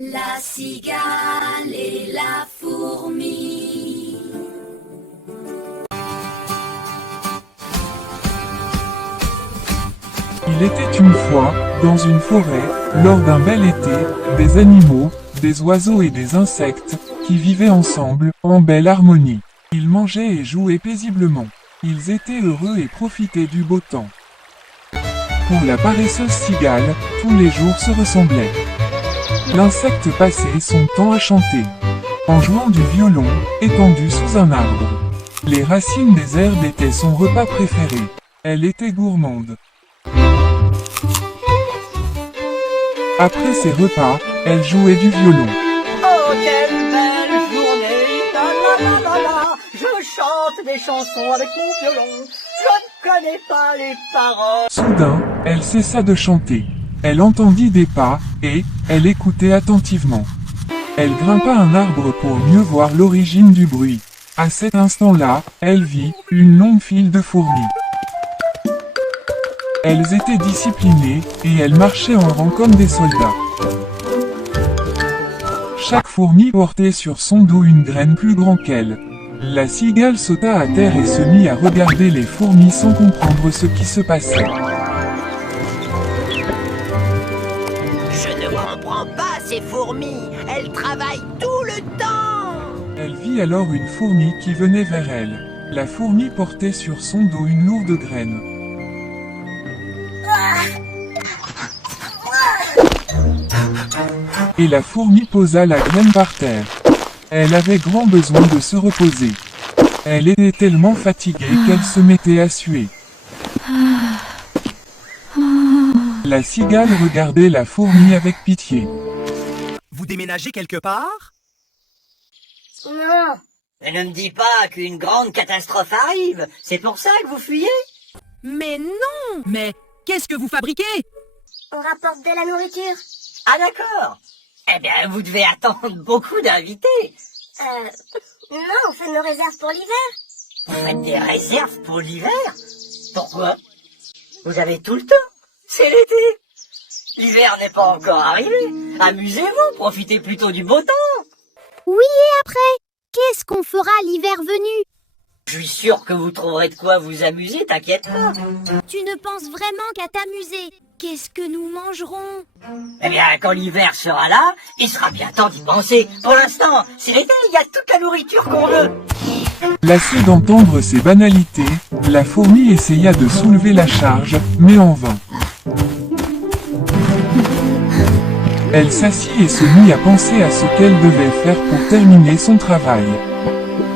La cigale et la fourmi. Il était une fois, dans une forêt, lors d'un bel été, des animaux, des oiseaux et des insectes, qui vivaient ensemble, en belle harmonie. Ils mangeaient et jouaient paisiblement. Ils étaient heureux et profitaient du beau temps. Pour la paresseuse cigale, tous les jours se ressemblaient. L'insecte passait son temps à chanter, en jouant du violon, étendu sous un arbre. Les racines des herbes étaient son repas préféré. Elle était gourmande. Après ses repas, elle jouait du violon. Oh, quelle belle journée, la la la la la. Je chante des chansons avec mon violon, je ne connais pas les paroles. Soudain, elle cessa de chanter. Elle entendit des pas, et, elle écoutait attentivement. Elle grimpa un arbre pour mieux voir l'origine du bruit. À cet instant-là, elle vit une longue file de fourmis. Elles étaient disciplinées, et elles marchaient en rang comme des soldats. Chaque fourmi portait sur son dos une graine plus grande qu'elle. La cigale sauta à terre et se mit à regarder les fourmis sans comprendre ce qui se passait. Je ne comprends pas ces fourmis, elles travaillent tout le temps. Elle vit alors une fourmi qui venait vers elle. La fourmi portait sur son dos une lourde graine. Et la fourmi posa la graine par terre. Elle avait grand besoin de se reposer. Elle était tellement fatiguée qu'elle se mettait à suer. La cigale regardait la fourmi avec pitié. Vous déménagez quelque part? Non. Mais ne me dis pas qu'une grande catastrophe arrive, c'est pour ça que vous fuyez? Mais non! Mais qu'est-ce que vous fabriquez? On rapporte de la nourriture. Ah d'accord. Eh bien, vous devez attendre beaucoup d'invités. Non, on fait nos réserves pour l'hiver. Vous faites des réserves pour l'hiver? Pourquoi? Vous avez tout le temps. C'est l'été. L'hiver n'est pas encore arrivé. Amusez-vous, profitez plutôt du beau temps. Oui, et après? Qu'est-ce qu'on fera l'hiver venu? Je suis sûr que vous trouverez de quoi vous amuser, t'inquiète pas. Tu ne penses vraiment qu'à t'amuser? Qu'est-ce que nous mangerons? Eh bien, quand l'hiver sera là, il sera bien temps d'y penser. Pour l'instant, c'est l'été, il y a toute la nourriture qu'on veut. Lassée d'entendre ces banalités, la fourmi essaya de soulever la charge, mais en vain. Elle s'assit et se mit à penser à ce qu'elle devait faire pour terminer son travail.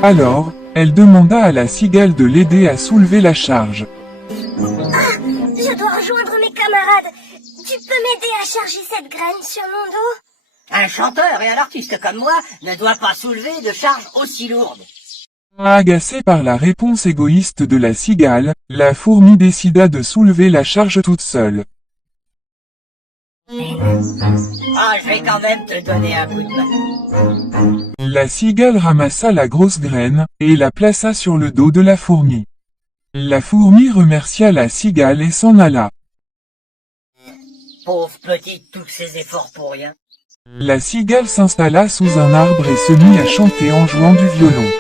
Alors, elle demanda à la cigale de l'aider à soulever la charge. Je dois rejoindre mes camarades. Tu peux m'aider à charger cette graine sur mon dos? Un chanteur et un artiste comme moi ne doit pas soulever de charge aussi lourde. Agacée par la réponse égoïste de la cigale, la fourmi décida de soulever la charge toute seule. Ah, je vais quand même te donner un coup de main. La cigale ramassa la grosse graine, et la plaça sur le dos de la fourmi. La fourmi remercia la cigale et s'en alla. Pauvre petite, tous ces efforts pour rien. La cigale s'installa sous un arbre et se mit à chanter en jouant du violon.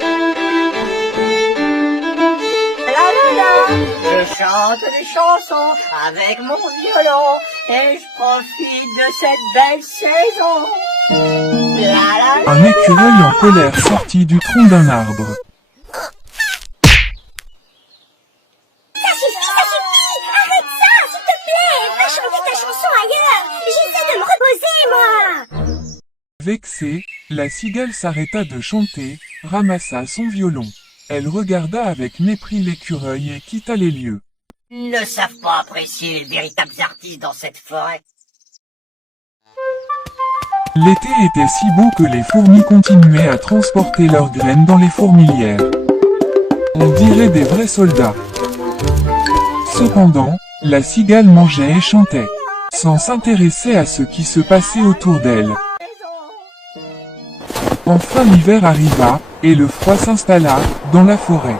La la la, je chante des chansons avec mon violon et je profite de cette belle saison. La la la. Un écureuil en colère sortit du tronc d'un arbre. Ça suffit! Arrête ça, s'il te plaît! Va chanter ta chanson ailleurs! J'essaie de me reposer, moi! Vexée, la cigale s'arrêta de chanter, ramassa son violon. Elle regarda avec mépris l'écureuil et quitta les lieux. Ils ne savent pas apprécier les véritables artistes dans cette forêt. L'été était si beau que les fourmis continuaient à transporter leurs graines dans les fourmilières. On dirait des vrais soldats. Cependant, la cigale mangeait et chantait, sans s'intéresser à ce qui se passait autour d'elle. Enfin l'hiver arriva, et le froid s'installa, dans la forêt.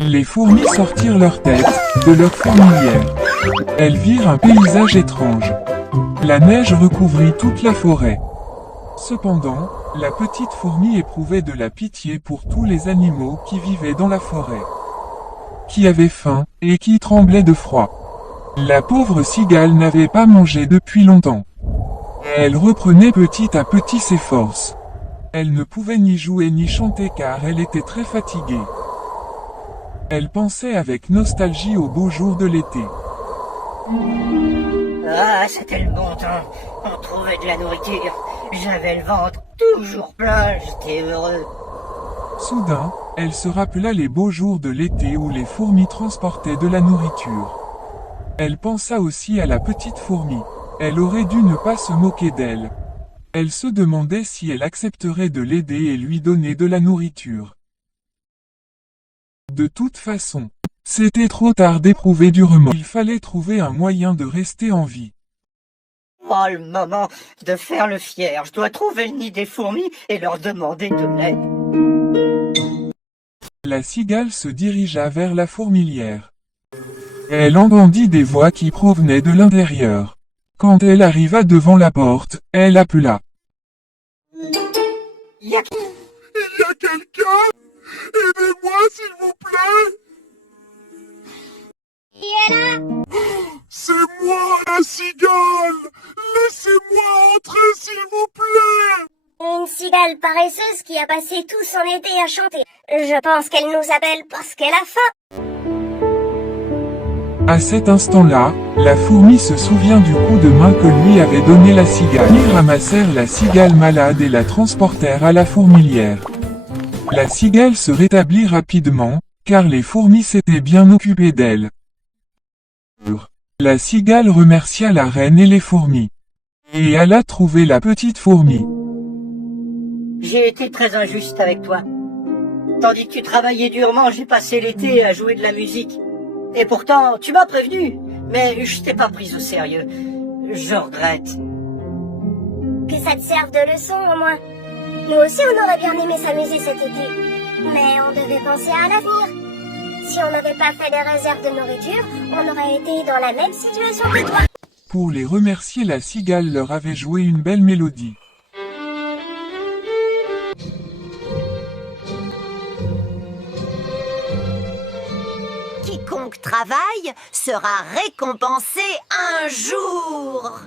Les fourmis sortirent leur tête, de leur fourmilière. Elles virent un paysage étrange. La neige recouvrit toute la forêt. Cependant, la petite fourmi éprouvait de la pitié pour tous les animaux qui vivaient dans la forêt, qui avaient faim et qui tremblaient de froid. La pauvre cigale n'avait pas mangé depuis longtemps. Elle reprenait petit à petit ses forces. Elle ne pouvait ni jouer ni chanter car elle était très fatiguée. Elle pensait avec nostalgie aux beaux jours de l'été. Ah, c'était le bon temps. On trouvait de la nourriture. J'avais le ventre toujours plein, j'étais heureux. Soudain, elle se rappela les beaux jours de l'été où les fourmis transportaient de la nourriture. Elle pensa aussi à la petite fourmi. Elle aurait dû ne pas se moquer d'elle. Elle se demandait si elle accepterait de l'aider et lui donner de la nourriture. De toute façon, c'était trop tard d'éprouver du remords. Il fallait trouver un moyen de rester en vie. Oh, le moment de faire le fier. Je dois trouver le nid des fourmis et leur demander de l'aide. La cigale se dirigea vers la fourmilière. Elle entendit des voix qui provenaient de l'intérieur. Quand elle arriva devant la porte, elle appela. Il y a Quelqu'un? Aidez-moi s'il vous plaît! Qui est là? C'est moi, la cigale! Laissez-moi entrer s'il vous plaît! Une cigale paresseuse qui a passé tout son été à chanter. Je pense qu'elle nous appelle parce qu'elle a faim. À cet instant-là, la fourmi se souvient du coup de main que lui avait donné la cigale. Ils ramassèrent la cigale malade et la transportèrent à la fourmilière. La cigale se rétablit rapidement, car les fourmis s'étaient bien occupées d'elle. La cigale remercia la reine et les fourmis. Et alla trouver la petite fourmi. J'ai été très injuste avec toi. Tandis que tu travaillais durement, j'ai passé l'été à jouer de la musique. Et pourtant, tu m'as prévenu, mais je t'ai pas prise au sérieux. Je regrette. Que ça te serve de leçon au moins. Nous aussi on aurait bien aimé s'amuser cet été. Mais on devait penser à l'avenir. Si on n'avait pas fait des réserves de nourriture, on aurait été dans la même situation que toi. Pour les remercier, la cigale leur avait joué une belle mélodie. Quiconque travaille sera récompensé un jour.